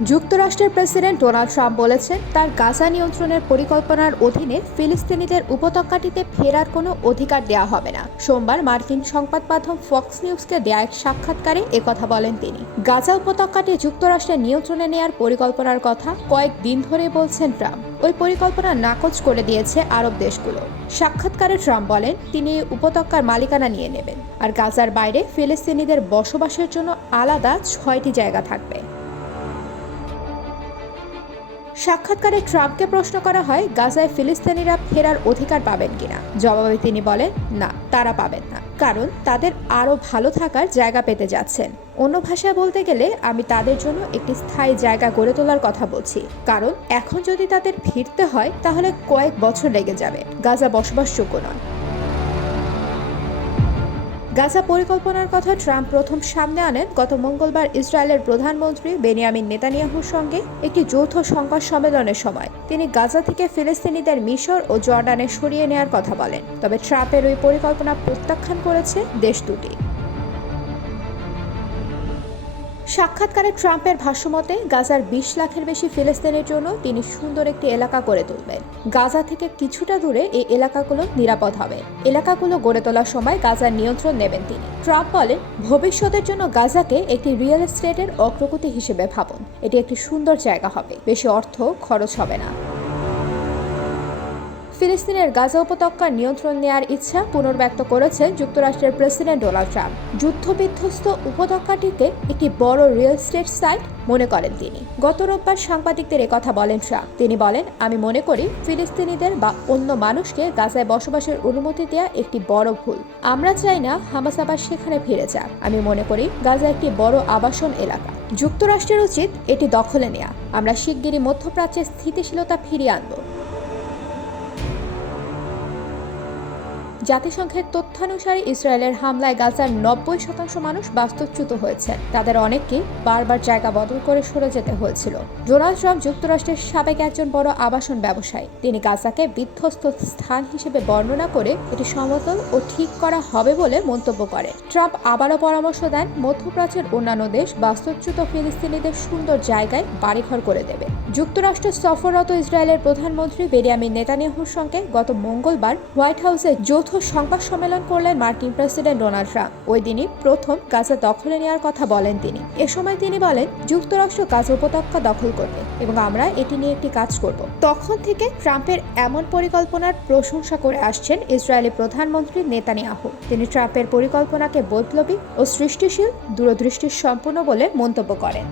যুক্তরাষ্ট্রের president Donald Trump বলেছেন তার গাজা নিয়ন্ত্রণের পরিকল্পনার অধীনে ফিলিস্তিনিদের উপত্যকাটিতে ফেরার কোনো অধিকার দেওয়া হবে না। সোমবার মার্কিন সংবাদ মাধ্যম ফক্স নিউজকে দেয়া এক সাক্ষাৎকারে একথা বলেন তিনি। গাজা উপত্যকাটি যুক্তরাষ্ট্রের নিয়ন্ত্রণে নেয়ার পরিকল্পনার কথা কয়েকদিন ধরে বলছেন ট্রাম্প। ওই পরিকল্পনা নাকচ করে দিয়েছে আরব দেশগুলো। সাক্ষাৎকারে ট্রাম্প বলেন তিনি এই উপত্যকার মালিকানা নিয়ে নেবেন, আর গাজার বাইরে ফিলিস্তিনিদের বসবাসের জন্য আলাদা 6টি জায়গা থাকবে। সাক্ষাৎকারে ট্রাম্পকে প্রশ্ন করা হয় গাজায় ফিলিস্তিনিরা ফেরার অধিকার পাবেন কিনা। জবাবে তিনি বলেন না, তারা পাবেন না, কারণ তাদের আরও ভালো থাকার জায়গা পেতে যাচ্ছেন। অন্য ভাষায় বলতে গেলে আমি তাদের জন্য একটি স্থায়ী জায়গা গড়ে তোলার কথা বলছি, কারণ এখন যদি তাদের ফিরতে হয় তাহলে কয়েক বছর লেগে যাবে। গাজা বসবাসযোগ্য নয়। গাজা পরিকল্পনার কথা ট্রাম্প প্রথম সামনে আনেন গত মঙ্গলবার ইসরায়েলের প্রধানমন্ত্রী বেনিয়ামিন নেতানিয়াহুর সঙ্গে একটি যৌথ সংবাদ সম্মেলনের সময়। তিনি গাজা থেকে ফিলিস্তিনিদের মিশর ও জর্ডানে সরিয়ে নেওয়ার কথা বলেন, তবে ট্রাম্পের ওই পরিকল্পনা প্রত্যাখ্যান করেছে দেশ দুটি। সাক্ষাৎকারে ট্রাম্পের ভাষ্যমতে গাজার 20 লাখের বেশি ফিলিস্তিনের জন্য তিনি সুন্দর একটি এলাকা গড়ে তুলবেন। গাজা থেকে কিছুটা দূরে এই এলাকাগুলো নিরাপদ হবে। এলাকাগুলো গড়ে তোলার সময় গাজার নিয়ন্ত্রণ নেবেন তিনি। ট্রাম্প বলেন, ভবিষ্যতের জন্য গাজাকে একটি রিয়েল এস্টেটের অগ্রগতি হিসেবে ভাবুন। এটি একটি সুন্দর জায়গা হবে, বেশি অর্থ খরচ হবে না। ফিলিস্তিনের গাজা উপত্যকার নিয়ন্ত্রণ নেওয়ার ইচ্ছা পুনর্ব্যক্ত করেছে যুক্তরাষ্ট্রের প্রেসিডেন্ট ডোনাল্ড ট্রাম্প। যুদ্ধবিধ্বস্ত উপত্যকাটিতে একটি বড় রিয়েল এস্টেট সাইট মনে করেন তিনি। গত রোববার সাংবাদিকদের একথা বলেন ট্রাম্প। তিনি বলেন, আমি মনে করি ফিলিস্তিনিদের বা অন্য মানুষকে গাজায় বসবাসের অনুমতি দেওয়া একটি বড় ভুল। আমরা চাই না হামাস আবার সেখানে ফিরে যাক। আমি মনে করি গাজা একটি বড় আবাসন এলাকা। যুক্তরাষ্ট্রের উচিত এটি দখলে নেওয়া। আমরা শিগগিরই মধ্যপ্রাচ্যে স্থিতিশীলতা ফিরিয়ে আনব। জাতিসংঘের তথ্যানুসারে ইসরায়েলের হামলায় গাজার 90% মানুষ বাস্তুচ্যুত হয়েছে। তাদের অনেককে বারবার জায়গা বদল করে সরে যেতে হয়েছিল। ডোনাল্ড ট্রাম্প যুক্তরাষ্ট্রের সাবেক একজন বড় আবাসন ব্যবসায়ী। তিনি গাজাকে বিধ্বস্ত স্থান হিসেবে বর্ণনা করে এটি সমতল ও ঠিক করা হবে বলে মন্তব্য করেন। ট্রাম্প আবারও পরামর্শ দেন মধ্যপ্রাচ্যের অন্যান্য দেশ বাস্তুচ্যুত ফিলিস্তিনিদের সুন্দর জায়গায় বাড়িঘর করে দেবে। যুক্তরাষ্ট্র সফররত ইসরায়েলের প্রধানমন্ত্রী বেনিয়ামিন নেতানিয়াহুর সঙ্গে গত মঙ্গলবার হোয়াইট হাউসে যৌথ সংবাদ সম্মেলন করলেন মার্কিন প্রেসিডেন্ট ডোনাল্ড ট্রাম্প। ওই দিনই প্রথম গাজা দখলে নেওয়ার কথা বলেন তিনি। এ সময় তিনি বলেন, যুক্তরাষ্ট্র গাজা উপত্যকা দখল করবে এবং আমরা এটি নিয়ে একটি কাজ করব। তখন থেকে ট্রাম্পের এমন পরিকল্পনার প্রশংসা করে আসছেন ইসরায়েলি প্রধানমন্ত্রী নেতানিয়াহু। তিনি ট্রাম্পের পরিকল্পনাকে বৈপ্লবিক ও সৃষ্টিশীল, দূরদৃষ্টি সম্পন্ন বলে মন্তব্য করেন।